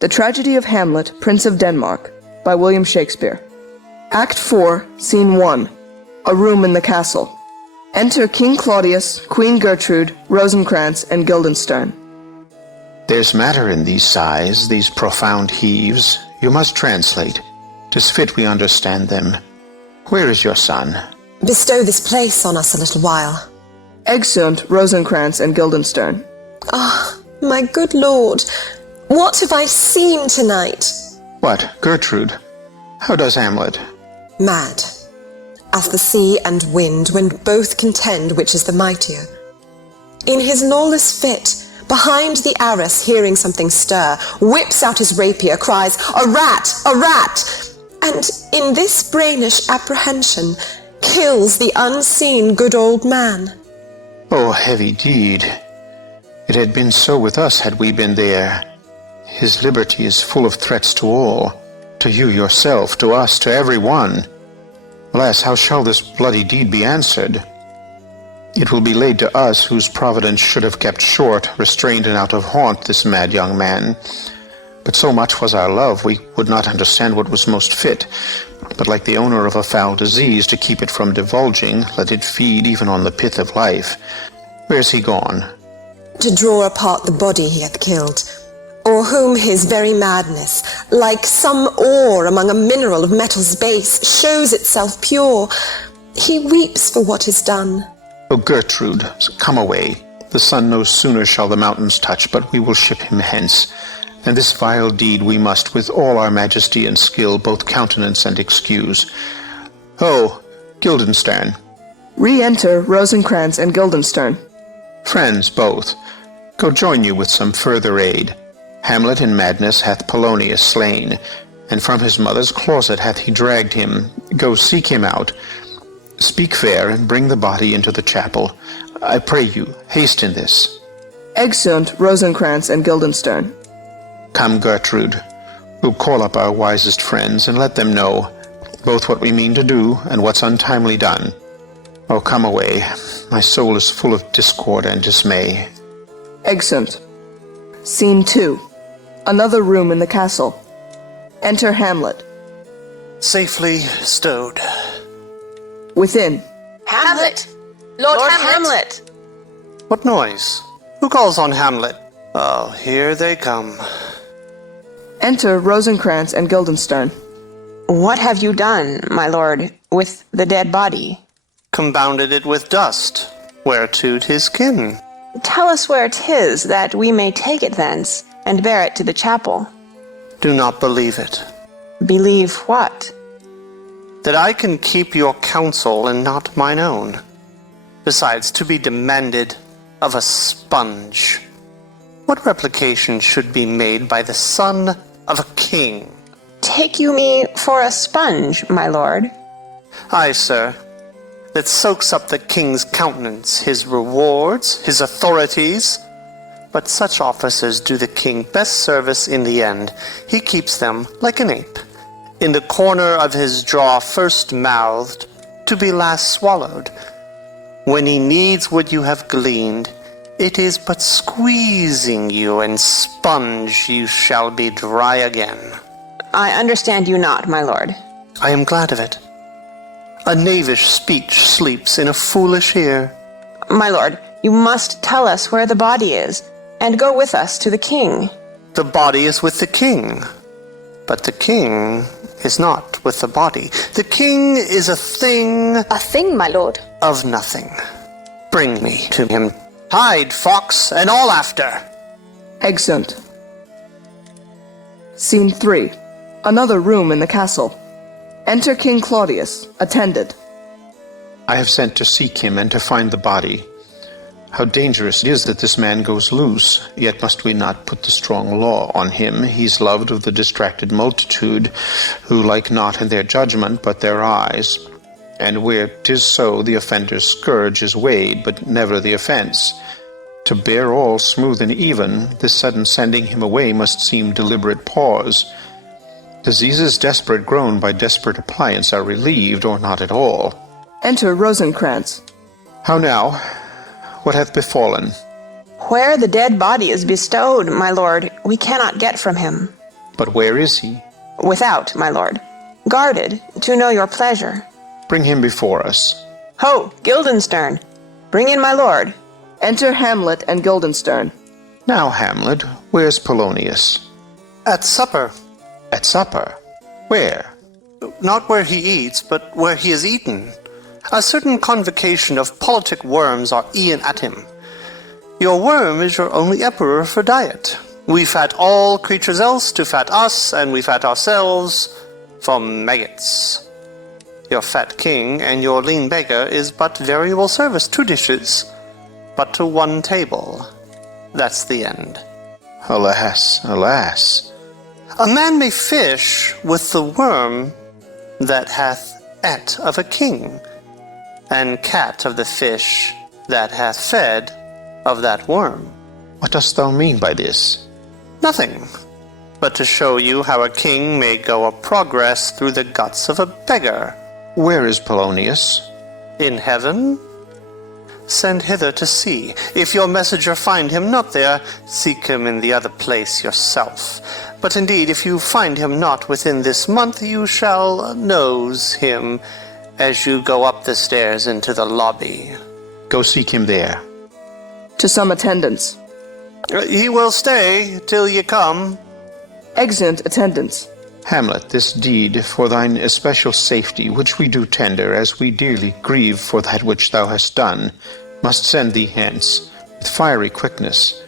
The Tragedy of Hamlet, Prince of Denmark, by William Shakespeare. Act 4, Scene 1. A room in the castle. Enter King Claudius, Queen Gertrude, Rosencrantz and Guildenstern. There's matter in these sighs, these profound heaves. You must translate. 'Tis fit we understand them. Where is your son? Bestow this place on us a little while. Exeunt Rosencrantz and Guildenstern. Ah, my good lord, what have I seen tonight? What, Gertrude? How does Hamlet? Mad, as the sea and wind when both contend which is the mightier. In his lawless fit, behind the arras hearing something stir, whips out his rapier, cries, "A rat! A rat!" and in this brainish apprehension kills the unseen good old man. Oh, heavy deed! It had been so with us had we been there. His liberty is full of threats to all, to you yourself, to us, to every one. Alas, how shall this bloody deed be answered? It will be laid to us, whose providence should have kept short, restrained and out of haunt this mad young man. But so much was our love, we would not understand what was most fit, but like the owner of a foul disease, to keep it from divulging, let it feed even on the pith of life. Where's he gone? To draw apart the body he hath killed, or whom his very madness, like some ore among a mineral of metal's base, shows itself pure. He weeps for what is done. O Gertrude, come away. The sun no sooner shall the mountains touch, but we will ship him hence. And this vile deed we must, with all our majesty and skill, both countenance and excuse. Oh, Guildenstern. Re-enter Rosencrantz and Guildenstern. Friends both, go join you with some further aid. Hamlet in madness hath Polonius slain, and from his mother's closet hath he dragged him. Go seek him out. Speak fair, and bring the body into the chapel. I pray you, haste in this. Exeunt Rosencrantz and Guildenstern. Come, Gertrude, we'll call up our wisest friends, and let them know both what we mean to do, and what's untimely done. Oh, come away, my soul is full of discord and dismay. Exeunt. Scene 2. Another room in the castle. Enter Hamlet. Safely stowed. Within. Hamlet! Lord Hamlet! What noise? Who calls on Hamlet? Oh, here they come. Enter Rosencrantz and Guildenstern. What have you done, my lord, with the dead body? Compounded it with dust, whereto 'tis kin. Tell us where 'tis, that we may take it thence, and bear it to the chapel. Do not believe it. Believe what? That I can keep your counsel and not mine own. Besides, to be demanded of a sponge. What replication should be made by the son of a king? Take you me for a sponge, my lord? Aye, sir, that soaks up the king's countenance, his rewards, his authorities. But such officers do the king best service in the end. He keeps them like an ape, in the corner of his jaw first mouthed, to be last swallowed. When he needs what you have gleaned, it is but squeezing you, and sponge you shall be dry again. I understand you not, my lord. I am glad of it. A knavish speech sleeps in a foolish ear. My lord, you must tell us where the body is, and go with us to the king. The body is with the king, but the king is not with the body. The king is a thing... A thing, my lord. ...of nothing. Bring me to him. Hide, fox, and all after. Exeunt. Scene 3. Another room in the castle. Enter King Claudius, attended. I have sent to seek him and to find the body. How dangerous it is that this man goes loose, yet must we not put the strong law on him. He's loved of the distracted multitude, who like not in their judgment but their eyes. And where 'tis so, the offender's scourge is weighed, but never the offense. To bear all smooth and even, this sudden sending him away must seem deliberate pause. Diseases desperate grown by desperate appliance are relieved, or not at all. Enter Rosencrantz. How now? What hath befallen? Where the dead body is bestowed, my lord, we cannot get from him. But where is he? Without, my lord. Guarded, to know your pleasure. Bring him before us. Ho, Guildenstern! Bring in my lord. Enter Hamlet and Guildenstern. Now, Hamlet, where's Polonius? At supper. At supper? Where? Not where he eats, but where he is eaten. A certain convocation of politic worms are e'en at him. Your worm is your only emperor for diet. We fat all creatures else to fat us, and we fat ourselves for maggots. Your fat king and your lean beggar is but variable service, 2 dishes, but to 1 table. That's the end. Alas, alas. A man may fish with the worm that hath ate of a king, and cat of the fish that hath fed of that worm. What dost thou mean by this? Nothing, but to show you how a king may go a progress through the guts of a beggar. Where is Polonius? In heaven? Send hither to see. If your messenger find him not there, seek him in the other place yourself. But indeed, if you find him not within this month, you shall nose him as you go up the stairs into the lobby. Go seek him there. To some attendants. He will stay till ye come. Exeunt attendants. Hamlet, this deed for thine especial safety, which we do tender, as we dearly grieve for that which thou hast done, must send thee hence, with fiery quickness.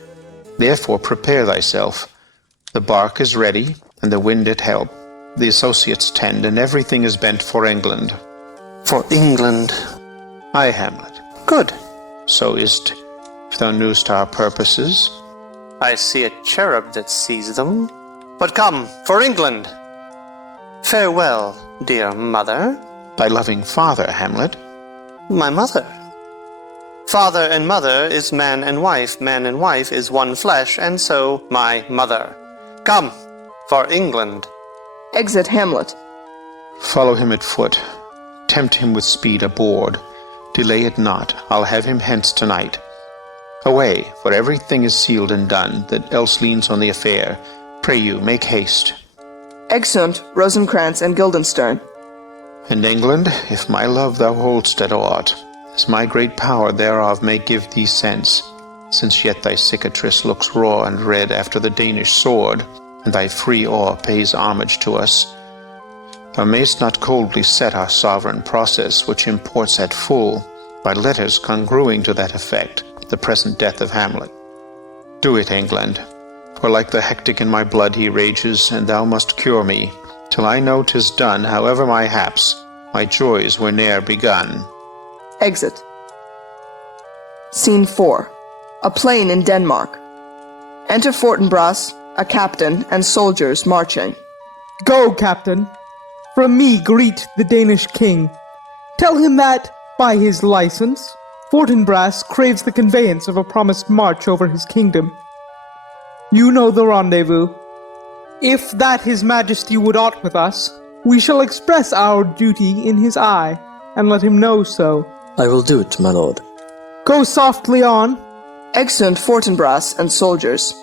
Therefore prepare thyself. The bark is ready, and the wind at help. The associates tend, and everything is bent for England. For England. Aye, Hamlet. Good. So is't, if thou knewst our purposes. I see a cherub that sees them. But come, for England. Farewell, dear mother. Thy loving father, Hamlet. My mother. Father and mother is man and wife is one flesh, and so my mother. Come, for England. Exit Hamlet. Follow him at foot. Tempt him with speed aboard. Delay it not. I'll have him hence tonight. Away, for everything is sealed and done that else leans on the affair. Pray you, make haste. Exeunt Rosencrantz and Guildenstern. And England, if my love thou hold'st at aught, as my great power thereof may give thee sense, since yet thy cicatrice looks raw and red after the Danish sword, and thy free awe pays homage to us, thou mayst not coldly set our sovereign process, which imports at full, by letters congruing to that effect, the present death of Hamlet. Do it, England, for like the hectic in my blood he rages, and thou must cure me, till I know 'tis done, however my haps, my joys were ne'er begun. Exit. Scene 4. A plain in Denmark. Enter Fortinbras, a captain, and soldiers marching. Go, captain. From me greet the Danish king. Tell him that, by his license, Fortinbras craves the conveyance of a promised march over his kingdom. You know the rendezvous. If that his majesty would aught with us, we shall express our duty in his eye, and let him know so. I will do it, my lord. Go softly on. Exeunt Fortinbras and soldiers.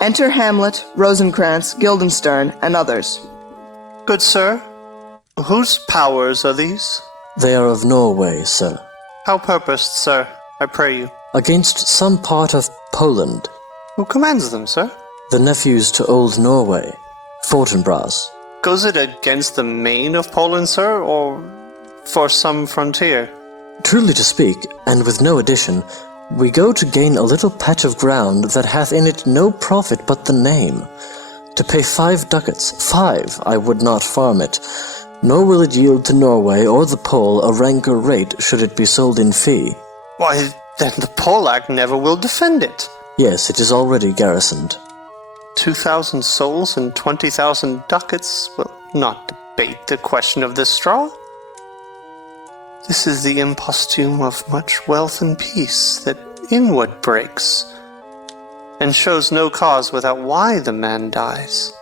Enter Hamlet, Rosencrantz, Guildenstern, and others. Good sir, whose powers are these? They are of Norway, sir. How purposed, sir, I pray you? Against some part of Poland. Who commands them, sir? The nephews to old Norway, Fortinbras. Goes it against the main of Poland, sir, or for some frontier? Truly to speak, and with no addition, we go to gain a little patch of ground that hath in it no profit but the name. To pay 5 ducats, 5, I would not farm it, nor will it yield to Norway or the Pole a ranker rate should it be sold in fee. Why, then the Polak never will defend it. Yes, it is already garrisoned. 2,000 souls and 20,000 ducats will not debate the question of this straw. This is the imposthume of much wealth and peace that inward breaks, and shows no cause without why the man dies.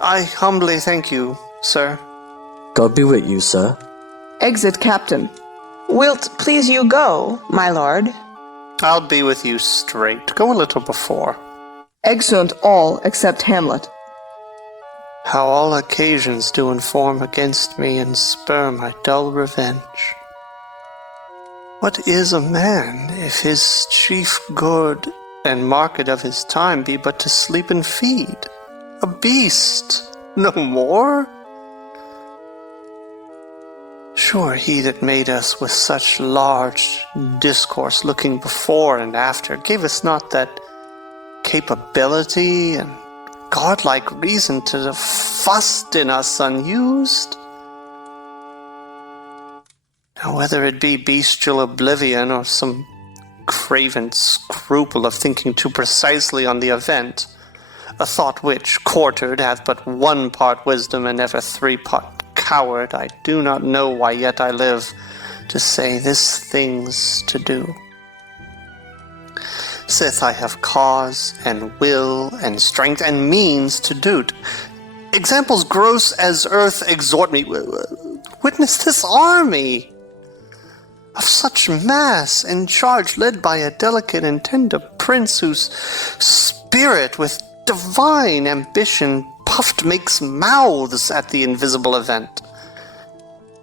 I humbly thank you, sir. God be with you, sir. Exit Captain. Wilt please you go, my lord? I'll be with you straight. Go a little before. Exeunt all except Hamlet. How all occasions do inform against me and spur my dull revenge. What is a man if his chief good and market of his time be but to sleep and feed? A beast, no more? Sure, he that made us with such large discourse looking before and after gave us not that capability and godlike reason to fust in us unused. Now, whether it be bestial oblivion or some craven scruple of thinking too precisely on the event, a thought which, quartered, hath but 1 part wisdom and ever 3 part coward, I do not know why yet I live to say this thing's to do. Sith I have cause and will and strength and means to do't. Examples gross as earth exhort me. Witness this army of such mass and charge led by a delicate and tender prince whose spirit with divine ambition puffed makes mouths at the invisible event,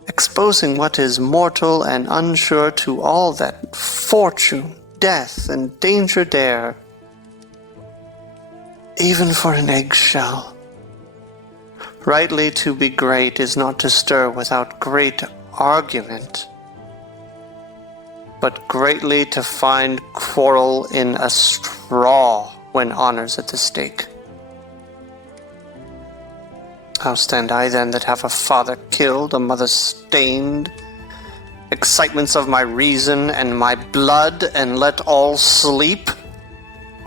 exposing what is mortal and unsure to all that fortune, death, and danger dare, even for an eggshell. Rightly to be great is not to stir without great argument, but greatly to find quarrel in a straw when honor's at the stake. How stand I then that have a father killed, a mother stained, excitements of my reason and my blood, and let all sleep,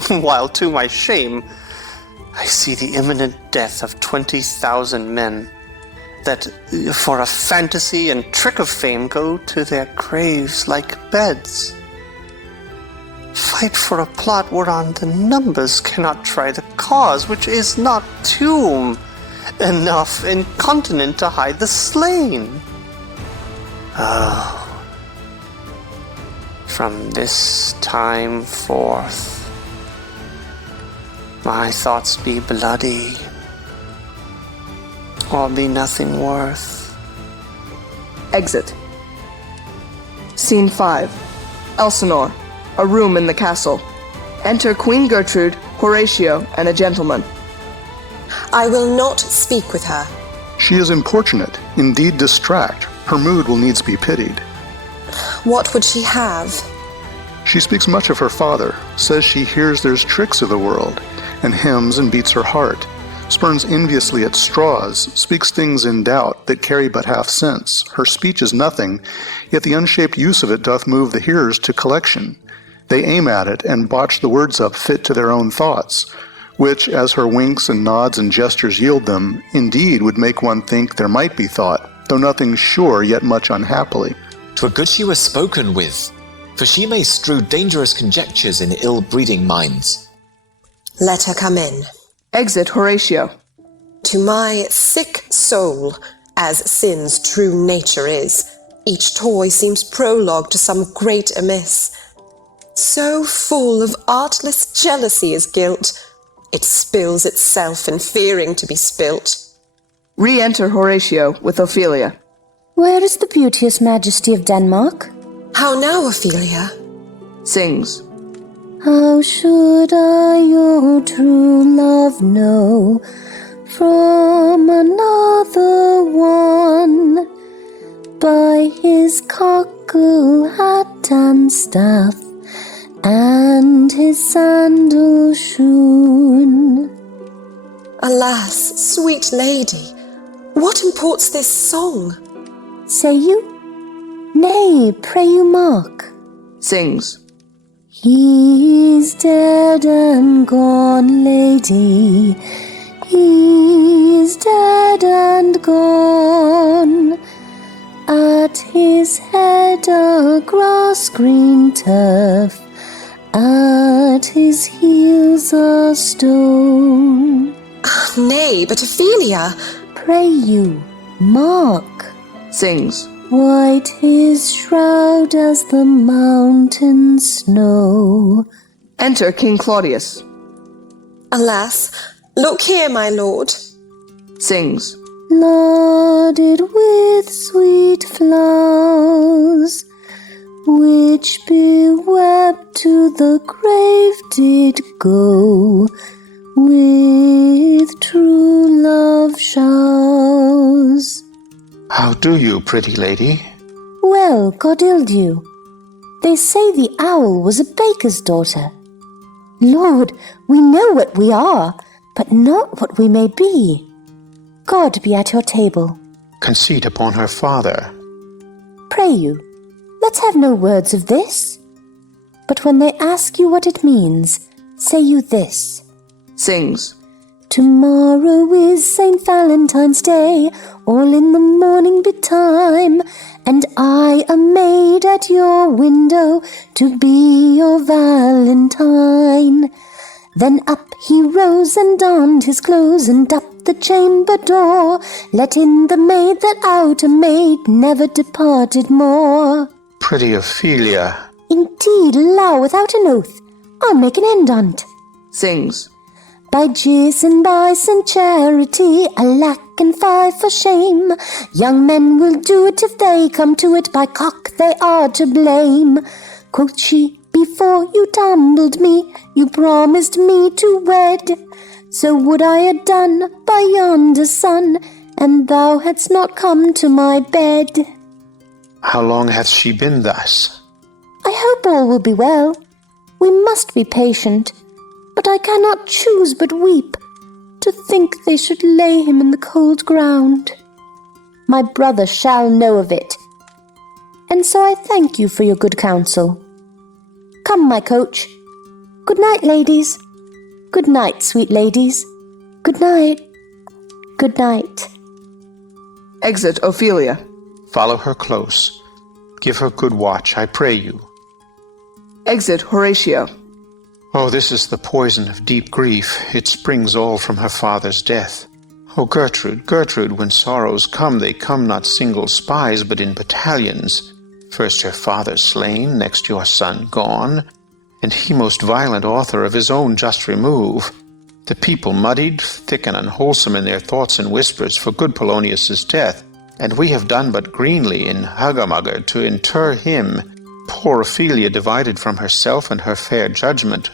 while to my shame I see the imminent death of 20,000 men, that for a fantasy and trick of fame go to their graves like beds. Fight for a plot whereon the numbers cannot try the cause, which is not tomb enough incontinent to hide the slain. Oh, from this time forth my thoughts be bloody, or be nothing worth. Exit. Scene 5. Elsinore. A room in the castle. Enter Queen Gertrude, Horatio, and a gentleman. I will not speak with her. She is importunate, indeed distract. Her mood will needs be pitied. What would she have? She speaks much of her father, says she hears there's tricks of the world, and hems and beats her heart, spurns enviously at straws, speaks things in doubt that carry but half sense. Her speech is nothing, yet the unshaped use of it doth move the hearers to collection. They aim at it and botch the words up fit to their own thoughts, which, as her winks and nods and gestures yield them, indeed would make one think there might be thought, though nothing sure, yet much unhappily. 'Twere good she were spoken with, for she may strew dangerous conjectures in ill-breeding minds. Let her come in. Exit Horatio. To my sick soul, as sin's true nature is, each toy seems prologue to some great amiss. So full of artless jealousy is guilt, it spills itself in fearing to be spilt. Re-enter Horatio with Ophelia. Where is the beauteous majesty of Denmark? How now, Ophelia? Sings. How should I your true love know from another one? By his cockle hat and staff, and his sandal shoon. Alas, sweet lady, what imports this song? Say you? Nay, pray you mark. Sings. He is dead and gone, lady. He is dead and gone. At his head a grass-green turf, at his heels a stone. Nay, but Ophelia, pray you, mark. Sings. White his shroud as the mountain snow. Enter King Claudius. Alas, look here, my lord. Sings. Lauded with sweet flowers, which bewept to the grave did go, with true love showers. How do you, pretty lady? Well, God ild you. They say the owl was a baker's daughter. Lord, we know what we are, but not what we may be. God be at your table. Conceit upon her father. Pray you, let's have no words of this. But when they ask you what it means, say you this. Sings. Tomorrow is St. Valentine's Day, all in the morning betime, and I, a maid at your window, to be your Valentine. Then up he rose and donned his clothes, and up the chamber door, let in the maid that out a maid never departed more. Pretty Ophelia. Indeed, allow without an oath, I'll make an end on't. Sings. By Jis and by St. Charity, alack and fie for shame. Young men will do it if they come to it, by cock they are to blame. Quoth she, before you tumbled me, you promised me to wed. So would I had done by yonder sun, and thou hadst not come to my bed. How long hath she been thus? I hope all will be well. We must be patient, but I cannot choose but weep, to think they should lay him in the cold ground. My brother shall know of it, and so I thank you for your good counsel. Come, my coach. Good night, ladies. Good night, sweet ladies. Good night. Good night. Exit Ophelia. Follow her close. Give her good watch, I pray you. Exit Horatio. Oh, this is the poison of deep grief. It springs all from her father's death. Oh, Gertrude, Gertrude, when sorrows come, they come not single spies, but in battalions. First your father slain, next your son gone, and he most violent author of his own just remove. The people muddied, thick and unwholesome in their thoughts and whispers for good Polonius' death, and we have done but greenly in hugger-mugger to inter him. Poor Ophelia divided from herself and her fair judgment,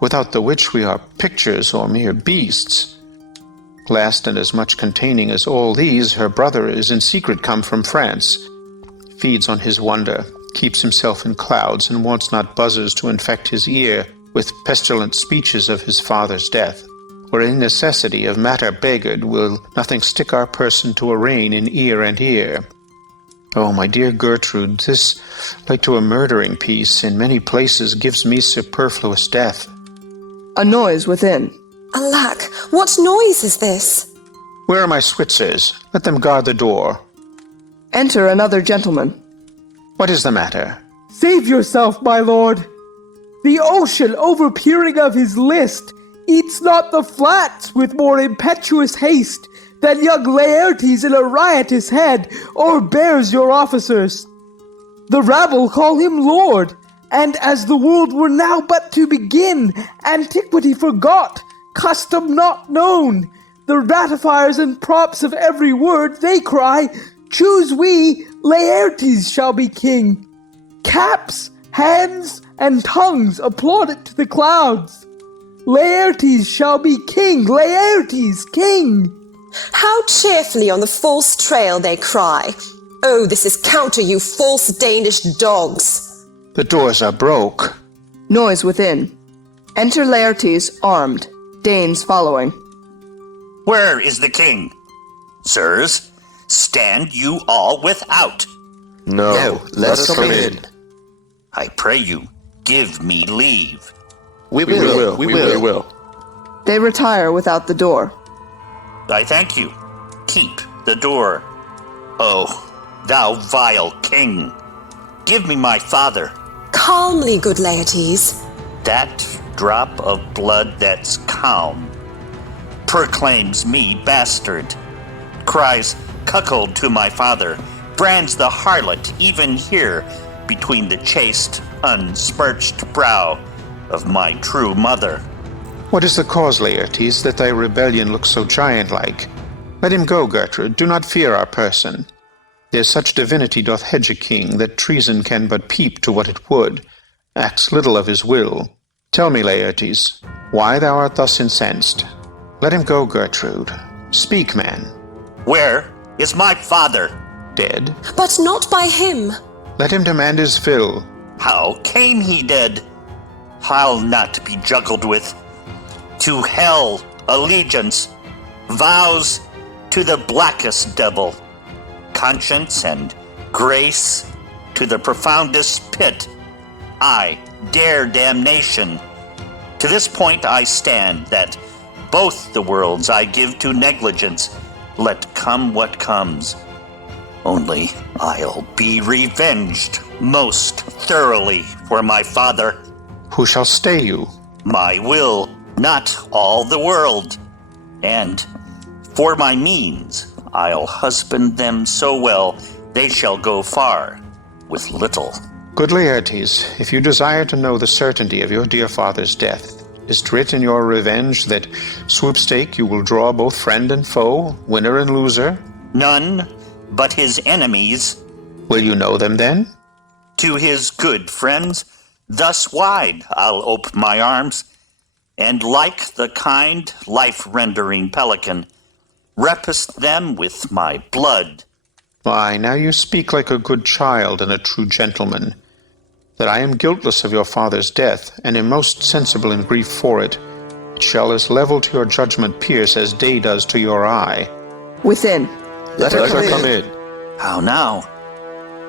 without the which we are pictures or mere beasts. Last and as much containing as all these, her brother is in secret come from France, feeds on his wonder, keeps himself in clouds, and wants not buzzers to infect his ear with pestilent speeches of his father's death. Where in necessity of matter beggared will nothing stick our person to arraign in ear and ear. Oh, my dear Gertrude, this, like to a murdering piece, in many places gives me superfluous death. A noise within. Alack, what noise is this? Where are my Switzers? Let them guard the door. Enter another gentleman. What is the matter? Save yourself, my lord. The ocean, overpeering of his list, eats not the flats with more impetuous haste than young Laertes in a riotous head o'erbears your officers. The rabble call him lord, and as the world were now but to begin, antiquity forgot, custom not known, the ratifiers and props of every word, they cry, choose we, Laertes shall be king. Caps, hands, and tongues applaud it to the clouds. Laertes shall be king, Laertes king. How cheerfully on the false trail they cry. Oh, this is counter, you false Danish dogs. The doors are broke. Noise within. Enter Laertes, armed. Danes following. Where is the king? Sirs, stand you all without. No, let us come in. I pray you, give me leave. We will. They retire without the door. I thank you. Keep the door. Oh, thou vile king, give me my father. Calmly, good Laertes. That drop of blood that's calm proclaims me bastard, cries cuckold to my father, brands the harlot even here between the chaste, unsmirched brow of my true mother. What is the cause, Laertes, that thy rebellion looks so giant-like? Let him go, Gertrude. Do not fear our person. There such divinity doth hedge a king, that treason can but peep to what it would, acts little of his will. Tell me, Laertes, why thou art thus incensed? Let him go, Gertrude. Speak, man. Where is my father? Dead? But not by him. Let him demand his fill. How came he dead? I'll not be juggled with. To hell allegiance, vows to the blackest devil, conscience and grace to the profoundest pit. I dare damnation. To this point I stand, that both the worlds I give to negligence, let come what comes. Only I'll be revenged most thoroughly for my father. Who shall stay you? My will, not all the world. And for my means, I'll husband them so well they shall go far with little. Good Laertes, if you desire to know the certainty of your dear father's death, is't writ in your revenge that swoopstake you will draw both friend and foe, winner and loser? None but his enemies. Will you know them then? To his good friends, thus wide I'll ope my arms, and like the kind, life-rendering pelican, repast them with my blood. Why, now you speak like a good child and a true gentleman. That I am guiltless of your father's death, and am most sensible in grief for it, it shall as level to your judgment pierce as day does to your eye. Within. Let her come in. How now?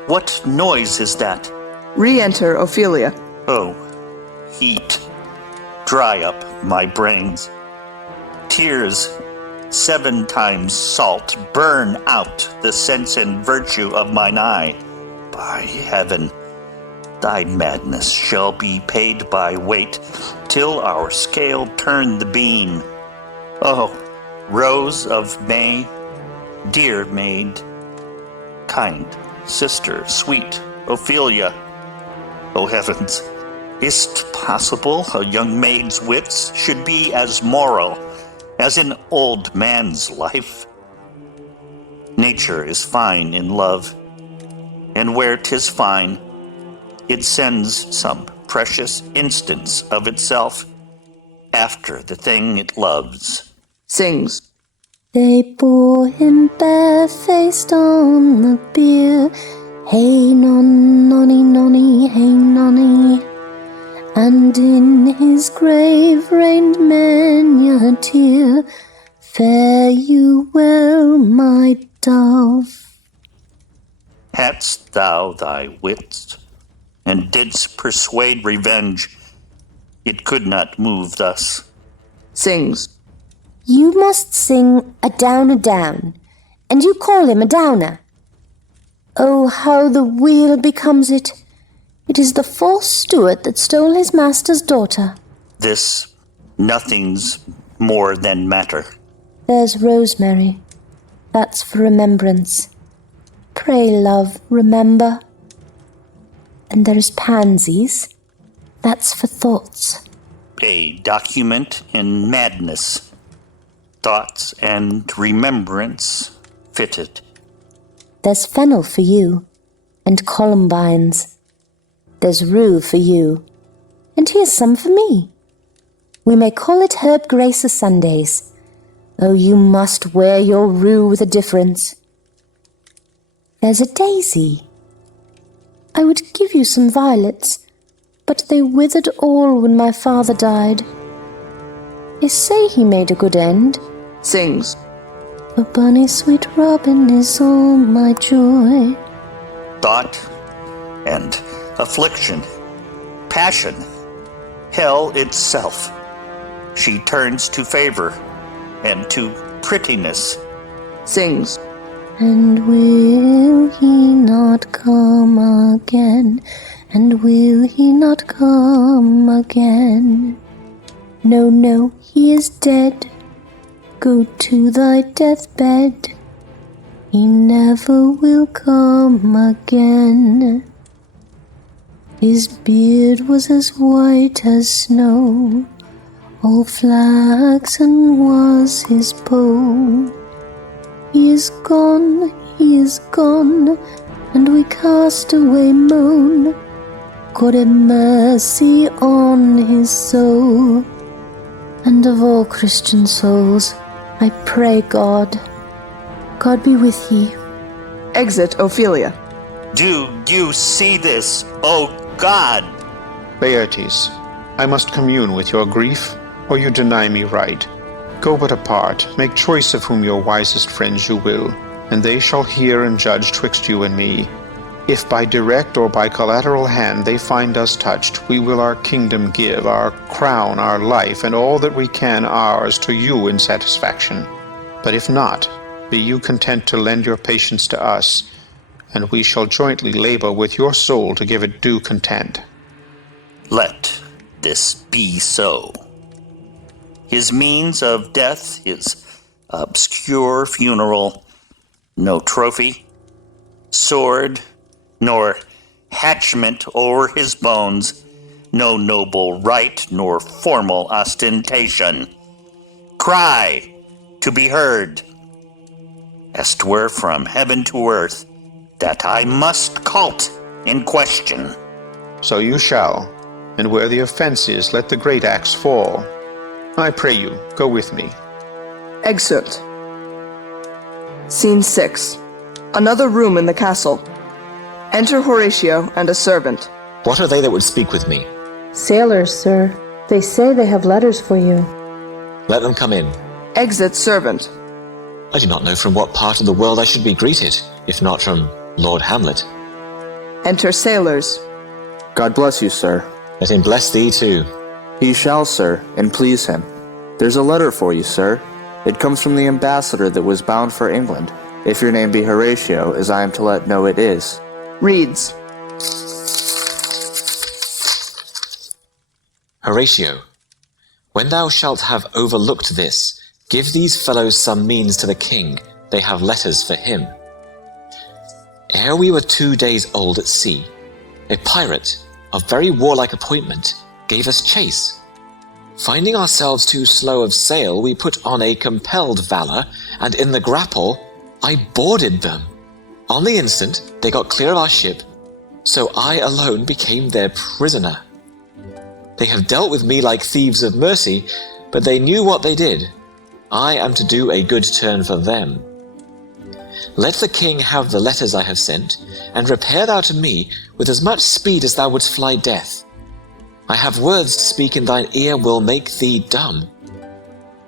What noise is that? Re-enter Ophelia. Oh, heat. Dry up my brains. Tears, 7 times salt, burn out the sense and virtue of mine eye. By heaven, thy madness shall be paid by weight, till our scale turn the beam. Oh, Rose of May, dear maid, kind sister, sweet Ophelia. O heavens, is't possible a young maid's wits should be as moral as an old man's life? Nature is fine in love, and where 'tis fine, it sends some precious instance of itself after the thing it loves. Sings. They bore him barefaced on the bier. Hey non nonny nonny, hey nonny. And in his grave reigned many a tear. Fare you well, my dove. Hadst thou thy wits, and didst persuade revenge, it could not move thus. Sings. You must sing a down, and you call him a downer. Oh, how the wheel becomes it! It is the false steward that stole his master's daughter. This nothing's more than matter. There's rosemary. That's for remembrance. Pray, love, remember. And there is pansies. That's for thoughts. A document in madness. Thoughts and remembrance fitted. There's fennel for you, and columbines. There's rue for you, and here's some for me. We may call it Herb Grace Sundays. Oh, you must wear your rue with a difference. There's a daisy. I would give you some violets, but they withered all when my father died. They say he made a good end. Sings. A bunny sweet robin is all my joy. Thought and affliction, passion, hell itself. She turns to favor and to prettiness. Sings. And will he not come again? And will he not come again? No, no, he is dead. Go to thy deathbed. He never will come again. His beard was as white as snow. All flaxen was his bow. He is gone, and we cast away moan. God have mercy on his soul. And of all Christian souls, I pray God. God be with ye. Exit Ophelia. Do you see this, O God? Laertes, I must commune with your grief, or you deny me right. Go but apart, make choice of whom your wisest friends you will, and they shall hear and judge twixt you and me. If by direct or by collateral hand they find us touched, we will our kingdom give, our crown, our life, and all that we can ours to you in satisfaction. But if not, be you content to lend your patience to us, and we shall jointly labor with your soul to give it due content. Let this be so. His means of death, his obscure funeral, no trophy, sword, nor hatchment o'er his bones, no noble rite nor formal ostentation. Cry to be heard, as 'twere from heaven to earth, that I must cult in question. So you shall, and where the offense is, let the great axe fall. I pray you, go with me. Excerpt. Scene 6. Another room in the castle. Enter Horatio and a servant. What are they that would speak with me? Sailors, sir. They say they have letters for you. Let them come in. Exit servant. I do not know from what part of the world I should be greeted, if not from Lord Hamlet. Enter sailors. God bless you, sir. Let him bless thee too. He shall, sir, and please him. There's a letter for you, sir. It comes from the ambassador that was bound for England. If your name be Horatio, as I am to let know it is. Reads. Horatio, when thou shalt have overlooked this, give these fellows some means to the king. They have letters for him. Ere we were 2 days old at sea, a pirate of very warlike appointment gave us chase. Finding ourselves too slow of sail, we put on a compelled valour, and in the grapple I boarded them. On the instant they got clear of our ship, so I alone became their prisoner. They have dealt with me like thieves of mercy, but they knew what they did. I am to do a good turn for them. Let the king have the letters I have sent, and repair thou to me with as much speed as thou wouldst fly death. I have words to speak in thine ear will make thee dumb.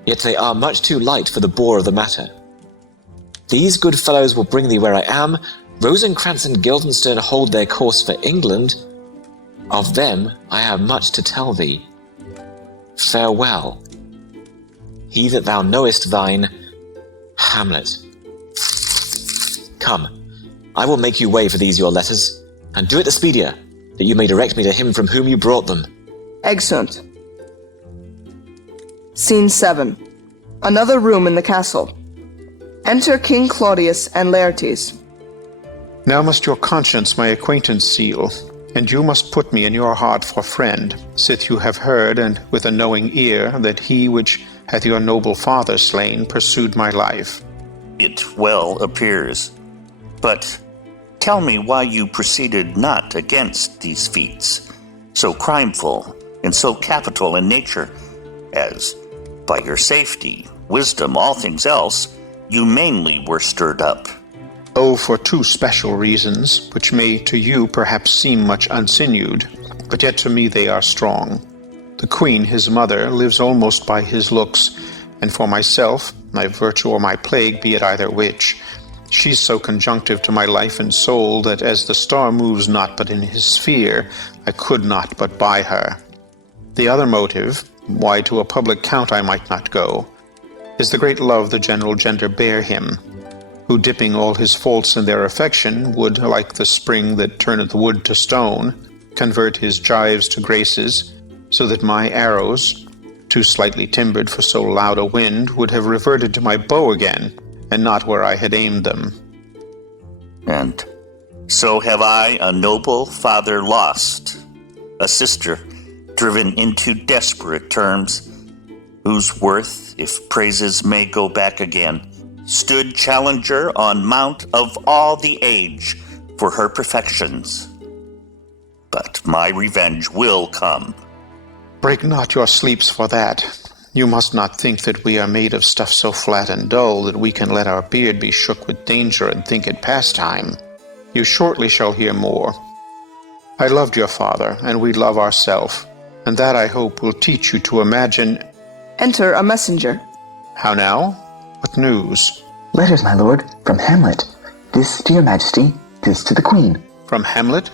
Yet they are much too light for the bore of the matter. These good fellows will bring thee where I am. Rosencrantz and Guildenstern hold their course for England. Of them I have much to tell thee. Farewell. He that thou knowest thine, Hamlet. Come, I will make you way for these your letters, and do it the speedier, that you may direct me to him from whom you brought them. Exeunt. Scene 7. Another room in the castle. Enter King Claudius and Laertes. Now must your conscience my acquaintance seal, and you must put me in your heart for friend, sith you have heard, and with a knowing ear, that he which hath your noble father slain pursued my life. It well appears. But tell me why you proceeded not against these feats, so crimeful and so capital in nature, as by your safety, wisdom, all things else, you mainly were stirred up. Oh, for 2 special reasons, which may to you perhaps seem much unsinued, but yet to me they are strong. The queen, his mother, lives almost by his looks, and for myself, my virtue or my plague, be it either which, she's so conjunctive to my life and soul that as the star moves not but in his sphere, I could not but buy her. The other motive, why to a public count I might not go, is the great love the general gender bear him, who dipping all his faults in their affection would, like the spring that turneth wood to stone, convert his gyves to graces, so that my arrows, too slightly timbered for so loud a wind, would have reverted to my bow again, and not where I had aimed them. And so have I a noble father lost, a sister driven into desperate terms, whose worth, if praises may go back again, stood challenger on mount of all the age for her perfections. But my revenge will come. Break not your sleeps for that. You must not think that we are made of stuff so flat and dull that we can let our beard be shook with danger and think it pastime. You shortly shall hear more. I loved your father, and we love ourself, and that, I hope, will teach you to imagine... Enter a messenger. How now? What news? Letters, my lord, from Hamlet. This to your majesty, this to the queen. From Hamlet?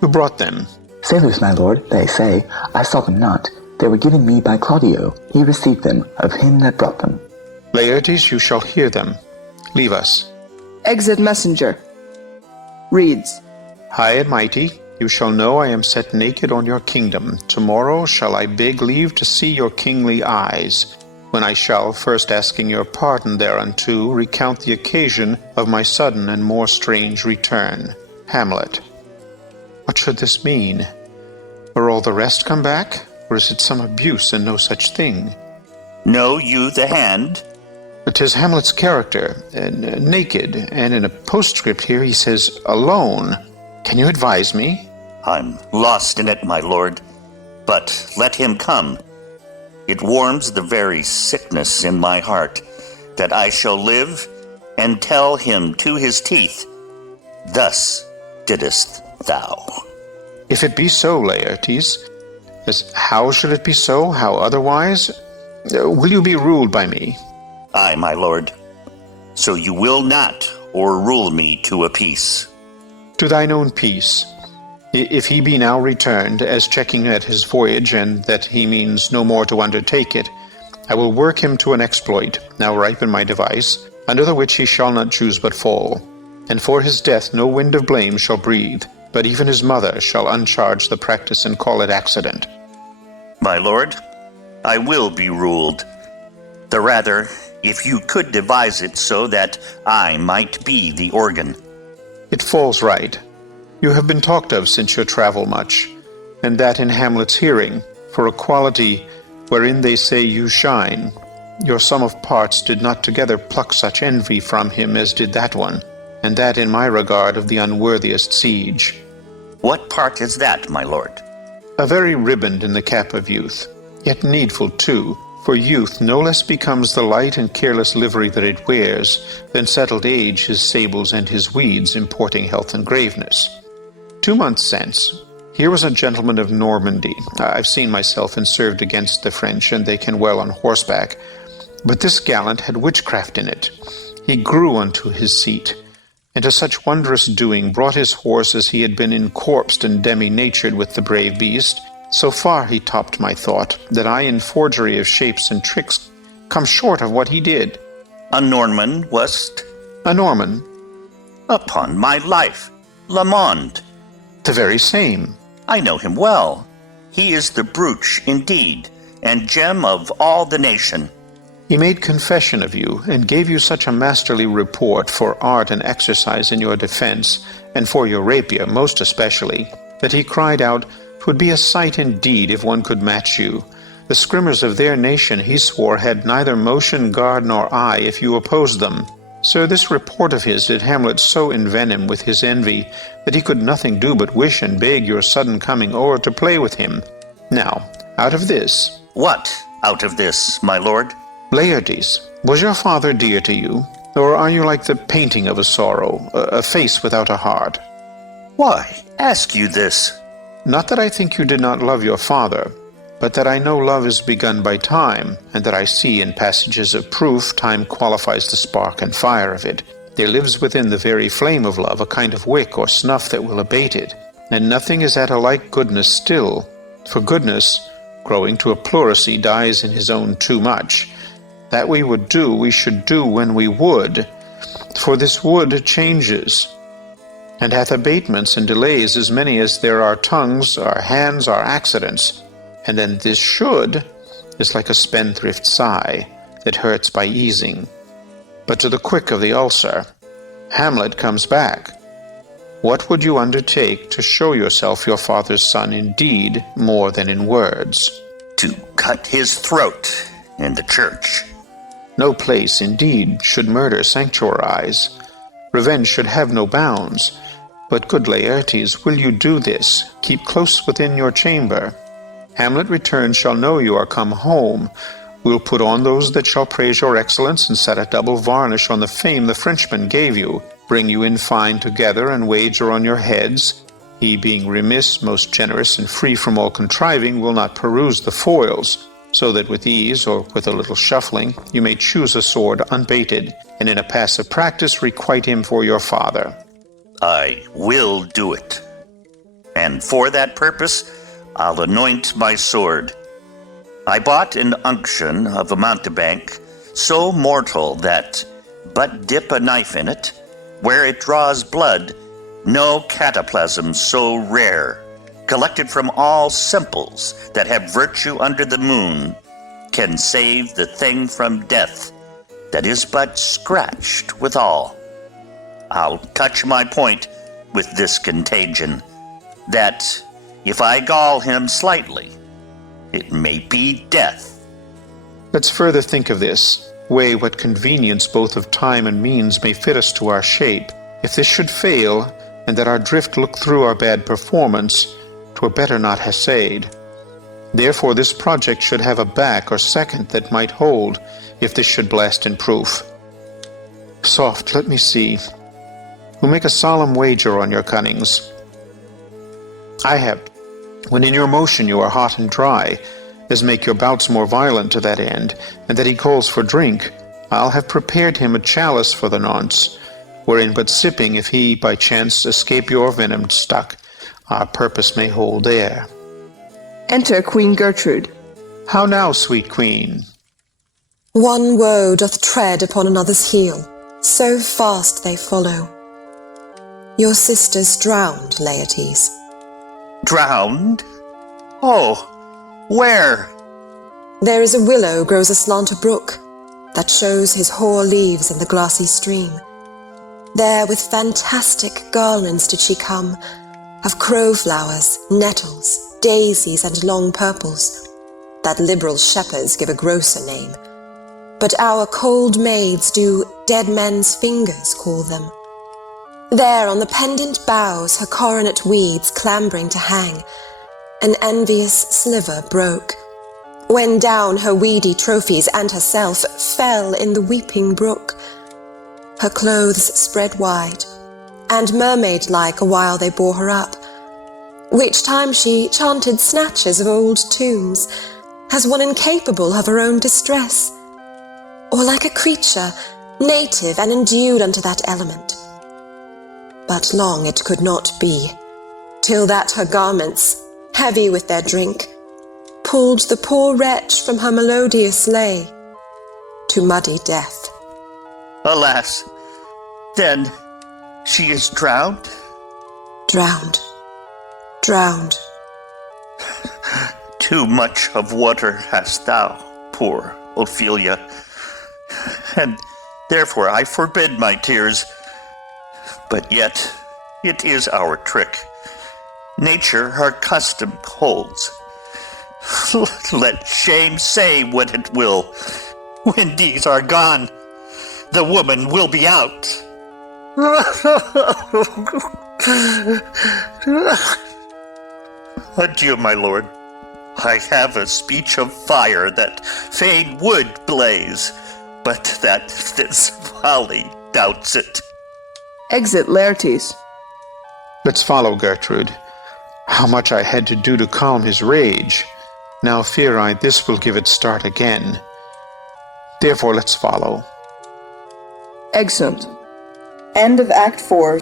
Who brought them? Sailors, my lord, they say. I saw them not. They were given me by Claudio. He received them of him that brought them. Laertes, you shall hear them. Leave us. Exit messenger. Reads, High and mighty, you shall know I am set naked on your kingdom. Tomorrow shall I beg leave to see your kingly eyes, when I shall, first asking your pardon thereunto, recount the occasion of my sudden and more strange return. Hamlet. What should this mean? Are all the rest come back, or is it some abuse and no such thing? Know you the hand? 'Tis Hamlet's character, naked, and in a postscript here he says, alone. Can you advise me? I'm lost in it, my lord, but let him come. It warms the very sickness in my heart that I shall live and tell him to his teeth, thus didst thou. If it be so, Laertes, how should it be so? How otherwise? Will you be ruled by me? Aye, my lord. So you will not o'errule me to a peace. To thine own peace. If he be now returned, as checking at his voyage, and that he means no more to undertake it, I will work him to an exploit, now ripe in my device, under the which he shall not choose but fall. And for his death no wind of blame shall breathe, but even his mother shall uncharge the practice and call it accident. My lord, I will be ruled. The rather, if you could devise it so that I might be the organ. It falls right. You have been talked of since your travel much, and that in Hamlet's hearing, for a quality wherein they say you shine. Your sum of parts did not together pluck such envy from him as did that one, and that in my regard of the unworthiest siege. What part is that, my lord? A very riband in the cap of youth, yet needful too, for youth no less becomes the light and careless livery that it wears, than settled age his sables and his weeds, importing health and graveness. 2 months since, here was a gentleman of Normandy. I've seen myself and served against the French, and they can well on horseback. But this gallant had witchcraft in it. He grew unto his seat, and to such wondrous doing brought his horse as he had been encorpsed and demi-natured with the brave beast. So far he topped my thought, that I in forgery of shapes and tricks come short of what he did. A Norman, was't? A Norman. Upon my life, Lamond. The very same. I know him well. He is the brooch indeed, and gem of all the nation. He made confession of you, and gave you such a masterly report for art and exercise in your defense, and for your rapier most especially, that he cried out, 'Twould be a sight indeed if one could match you. The scrimmers of their nation, he swore, had neither motion, guard, nor eye if you opposed them. Sir, this report of his did Hamlet so envenom with his envy, that he could nothing do but wish and beg your sudden coming o'er to play with him. Now, out of this... What out of this, my lord? Laertes, was your father dear to you? Or are you like the painting of a sorrow, a face without a heart? Why, ask you this? Not that I think you did not love your father, but that I know love is begun by time, and that I see in passages of proof time qualifies the spark and fire of it. There lives within the very flame of love a kind of wick or snuff that will abate it, and nothing is at a like goodness still. For goodness, growing to a pleurisy, dies in his own too much. That we would do, we should do when we would, for this would changes, and hath abatements and delays as many as there are tongues, our hands, our accidents. And then this should is like a spendthrift sigh that hurts by easing. But to the quick of the ulcer, Hamlet comes back. What would you undertake to show yourself your father's son in deed more than in words? To cut his throat, in the church. No place, indeed, should murder sanctuarize. Revenge should have no bounds. But, good Laertes, will you do this? Keep close within your chamber. Hamlet returned shall know you are come home. We'll put on those that shall praise your excellence, and set a double varnish on the fame the Frenchman gave you. Bring you in fine together, and wager on your heads. He, being remiss, most generous, and free from all contriving, will not peruse the foils, so that with ease, or with a little shuffling, you may choose a sword unbaited, and in a passive practice requite him for your father. I will do it. And for that purpose, I'll anoint my sword. I bought an unction of a mountebank so mortal that, but dip a knife in it, where it draws blood, no cataplasm so rare, collected from all simples that have virtue under the moon, can save the thing from death that is but scratched withal. I'll touch my point with this contagion, that if I gall him slightly, it may be death. Let's further think of this, weigh what convenience both of time and means may fit us to our shape. If this should fail, and that our drift look through our bad performance, 'twere better not essayed. Therefore this project should have a back or second that might hold, if this should blast in proof. Soft, let me see. Who'll make a solemn wager on your cunnings? I have. When in your motion you are hot and dry, as make your bouts more violent to that end, and that he calls for drink, I'll have prepared him a chalice for the nonce, wherein but sipping, if he by chance escape your venomed stuck, our purpose may hold air. Enter Queen Gertrude. How now, sweet queen? One woe doth tread upon another's heel, so fast they follow. Your sister's drowned, Laertes. Drowned? Oh, where? There is a willow grows aslant a brook, that shows his hoar leaves in the glassy stream. There with fantastic garlands did she come, of crowflowers, nettles, daisies, and long purples, that liberal shepherds give a grosser name. But our cold maids do dead men's fingers call them. There on the pendant boughs her coronet weeds clambering to hang, an envious sliver broke, when down her weedy trophies and herself fell in the weeping brook. Her clothes spread wide, and mermaid-like a while they bore her up, which time she chanted snatches of old tunes, as one incapable of her own distress, or like a creature native and endued unto that element. But long it could not be, till that her garments, heavy with their drink, pulled the poor wretch from her melodious lay to muddy death. Alas, then she is drowned? Drowned. Drowned. Too much of water hast thou, poor Ophelia, and therefore I forbid my tears. But yet it is our trick. Nature her custom holds. Let shame say what it will. When these are gone, the woman will be out. Adieu, my lord. I have a speech of fire that fain would blaze, but that this folly doubts it. Exit Laertes. Let's follow, Gertrude. How much I had to do to calm his rage. Now fear I this will give it start again. Therefore let's follow. Exeunt. End of Act 4,